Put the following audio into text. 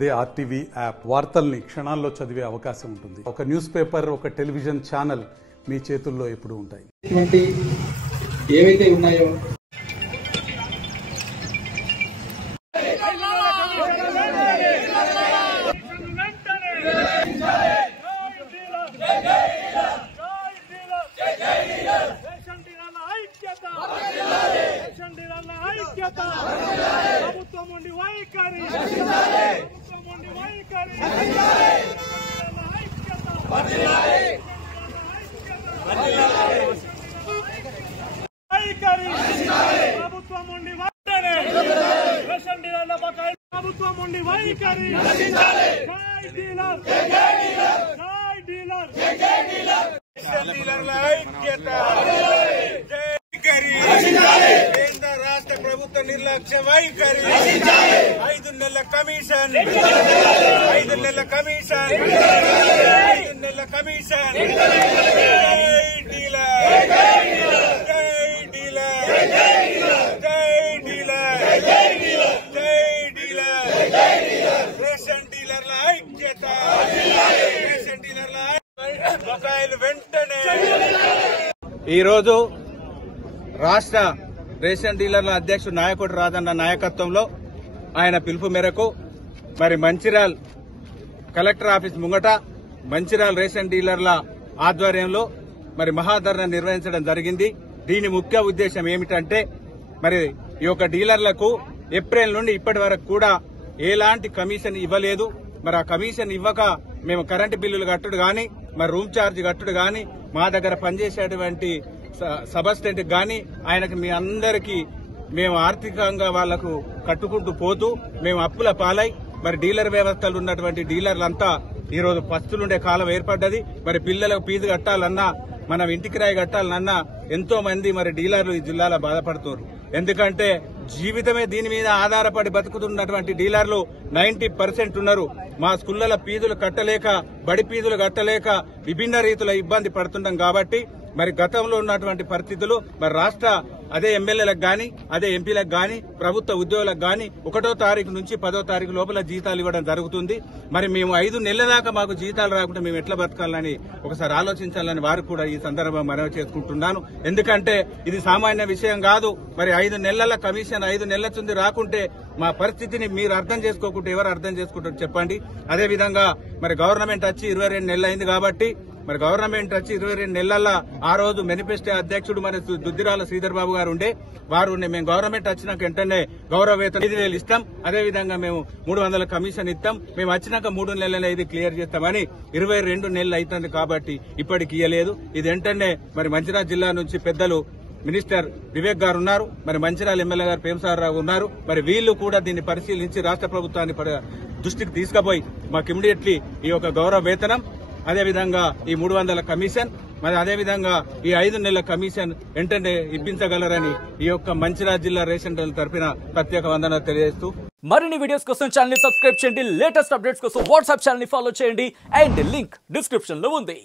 అదే RTV app వార్తల్ని క్షణాల్లో చదివే అవకాశం ఉంటుంది. ఒక న్యూస్ పేపర్, ఒక టెలివిజన్ ఛానల్ మీ చేతుల్లో ఎప్పుడూ ఉంటాయి. ఏవైతే ఉన్నాయో రాష్ట్ర ప్రభుత్వ నిర్లక్ష్య వైఖరి 5 నెలల కమిషన్ 5 నెలల కమిషన్ 5 నెలల కమిషన్ రేషన్ డీలర్ల ఐక్యత రేషన్ డీలర్ల బకాయిలు వెంటనే. ఈరోజు రాష్ట్ర రేషన్ డీలర్ల అధ్యక్షుడు నాయకుడు రాజన్న నాయకత్వంలో ఆయన పిలుపు మేరకు మరి మంచిర్యాల కలెక్టర్ ఆఫీస్ ముంగట మంచిర్యాల రేషన్ డీలర్ల ఆధ్వర్యంలో మరి మహాధర్నా నిర్వహించడం జరిగింది. దీని ముఖ్య ఉద్దేశం ఏమిటంటే మరి ఈ యొక్క డీలర్లకు ఏప్రిల్ నుండి ఇప్పటి వరకు కూడా ఎలాంటి కమిషన్ ఇవ్వలేదు. మరి ఆ కమిషన్ ఇవ్వక మేము కరెంటు బిల్లులు కట్టుడు గాని, మరి రూమ్ ఛార్జ్ కట్టుడు గాని, మా దగ్గర పనిచేసేటువంటి సబ్ అసిస్టెంట్ గాని ఆయనకు మీ అందరికీ మేము ఆర్థికంగా వాళ్లకు కట్టుకుంటూ పోతూ మేము అప్పుల పాలై మరి డీలర్ వ్యవస్థలు ఉన్నటువంటి డీలర్లంతా ఈ రోజు పస్తులుండే కాలం ఏర్పడ్డది. మరి పిల్లలకు ఫీజు కట్టాలన్నా, మనం ఇంటి కిరాయి కట్టాలన్నా ఎంతో మంది మరి డీలర్లు ఈ జిల్లాలో బాధపడుతున్నారు. ఎందుకంటే జీవితమే దీని మీద ఆధారపడి బతుకుతున్నటువంటి డీలర్లు 90% ఉన్నారు. మా స్కూళ్ల ఫీజులు కట్టలేక, బడి ఫీజులు కట్టలేక విభిన్న రీతుల ఇబ్బంది పడుతున్నాం. కాబట్టి మరి గతంలో ఉన్నటువంటి పరిస్థితులు మరి రాష్ట్ర అదే ఎమ్మెల్యేలకు గాని, అదే ఎంపీలకు గాని, ప్రభుత్వ ఉద్యోగులకు గాని 1వ తారీఖు నుంచి 10వ తారీఖు లోపల జీతాలు ఇవ్వడం జరుగుతుంది. మరి మేము 5 నెలల దాకా మాకు జీతాలు రాకుండా మేము ఎట్లా బతకాలని ఒకసారి ఆలోచించాలని వారు కూడా ఈ సందర్భంగా మనవి చేసుకుంటున్నాను. ఎందుకంటే ఇది సామాన్య విషయం కాదు. మరి 5 నెలల కమిషన్ 5 నెలల చుంది రాకుంటే మా పరిస్థితిని మీరు అర్థం చేసుకోకుంటే ఎవరు అర్థం చేసుకుంటారు చెప్పండి. అదేవిధంగా మరి గవర్నమెంట్ వచ్చి 22 నెలలు అయింది కాబట్టి మరి గవర్నమెంట్ వచ్చి 22 నెలల ఆ రోజు మేనిఫెస్టో అధ్యక్షుడు మరి దుద్దిరాల శ్రీధర్ బాబు గారు ఉండే వారు మేము గవర్నమెంట్ వచ్చినాక వెంటనే గౌరవ వేతనం 5,000 ఇస్తాం, అదేవిధంగా మేము 300 కమిషన్ ఇస్తాం, మేము వచ్చినాక 3 నెలలు ఇది క్లియర్ చేస్తామని 22 నెలలు అవుతుంది. కాబట్టి ఇప్పటికి ఇయ్యలేదు. ఇది వెంటనే మరి మంచిర్యాల జిల్లా నుంచి పెద్దలు మినిస్టర్ వివేక్ గారు ఉన్నారు, మరి మంచిర్యాల ఎమ్మెల్యే గారు ప్రేమసాగరరావు ఉన్నారు. మరి వీళ్లు కూడా దీన్ని పరిశీలించి రాష్ట్ర ప్రభుత్వాన్ని దృష్టికి తీసుకుపోయి మాకు ఇమ్మీడియట్లీ ఈ యొక్క గౌరవ వేతనం, అదేవిధంగా ఈ 300 కమిషన్, మరి అదేవిధంగా ఈ 5 నెలల కమిషన్ వెంటనే ఇప్పించగలరని ఈ యొక్క మంచిర్యాల జిల్లా రేషన్ డీలర్ల తరఫున ప్రత్యేక వందనాలు తెలియజేస్తూ మరిన్ని వీడియోస్ కోసం ఛానల్ ని సబ్స్క్రైబ్ చేయండి. లేటెస్ట్ అప్డేట్స్ కోసం వాట్సాప్ ఛానల్ ని ఫాలో చేయండి. అండ్ లింక్ డిస్క్రిప్షన్ లో ఉంది.